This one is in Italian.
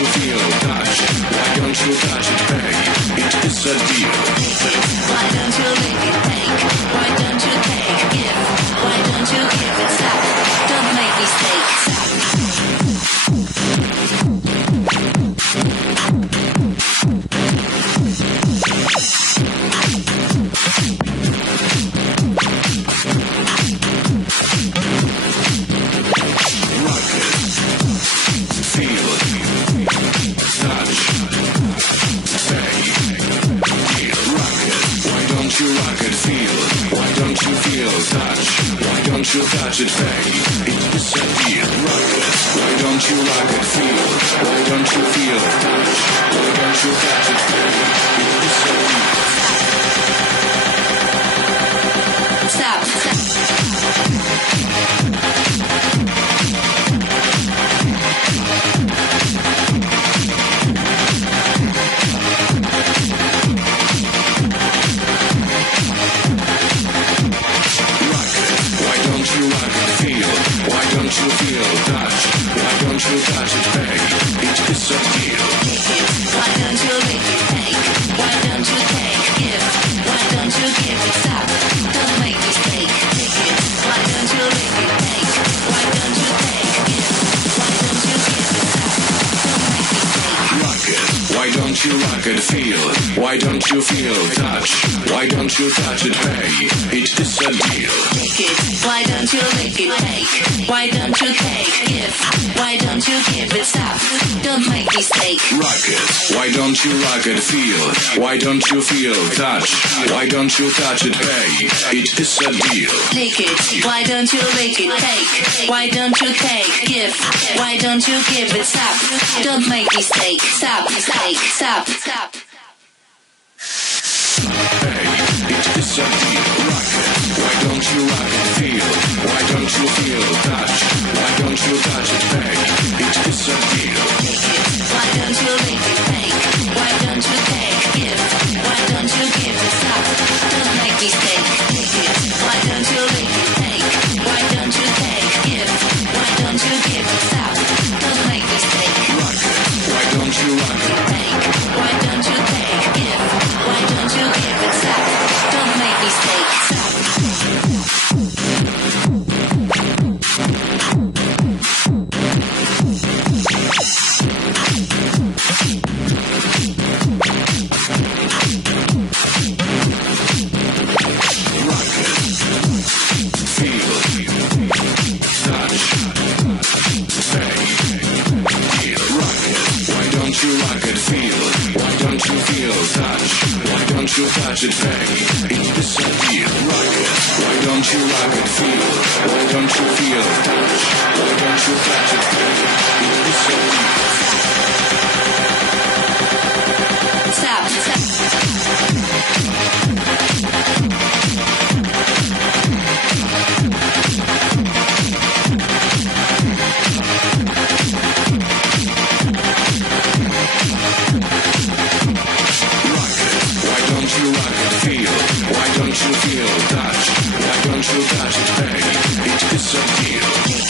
you feel touch? Why don't you touch it, babe? It is a deal. Why don't you lick it, take? Why don't you take, give? Why don't you give it, stop? Don't make mistakes, stop. You touch it, babe. It is a deal. Rock it. Why don't you rock it, feel? Why don't you feel touch? Why don't you touch it, babe? It is a deal. Stop. You feel touch? Why don't you touch it, babe? It is a deal. Why don't you lick it, take? Why don't you take, give? Why don't you give it, stop? Don't make mistake, lick it. Why don't you lick it, take? Why don't you take, give? Why don't you give it, stop? Don't make mistake. Rock it. Why don't you rock it, feel? Why don't you feel touch? Why don't you touch it, babe? It is a deal. Lick it. Why don't you lick it, take? Why don't you take, give? Why don't you give it, stop? Don't make mistake. Rock it. Why don't you rock it, feel? Why don't you feel touch? Why don't you touch it, babe? It is a deal. Lick it. Why don't you lick it, take? Why don't you take, give? Why don't you give it, stop? Don't make mistake. Stop, mistake, stop, stop. Hey, it is a deal. Rock it. Why don't you rock it, feel? Why don't you feel touch? Why don't you touch it, babe? It is a deal. Why don't you lick it, take? Why don't you take, give? Why don't you give it, stop? Don't make mistake. Lick it. Why don't you lick it, take? Why don't you take, give? Why don't you give it, stop? Don't make mistake. Rock it. Why don't you rock it? Take. Why don't you take, give? Why don't you give it, stop? Don't make mistake. Stop. You touch it, babe. It is a deal. Rock it. Why don't you rock it, feel? Why don't you feel touch? Why don't you touch it, babe? It is a deal. Stop. Why don't you feel touch? Why don't you touch it, babe? It is a deal.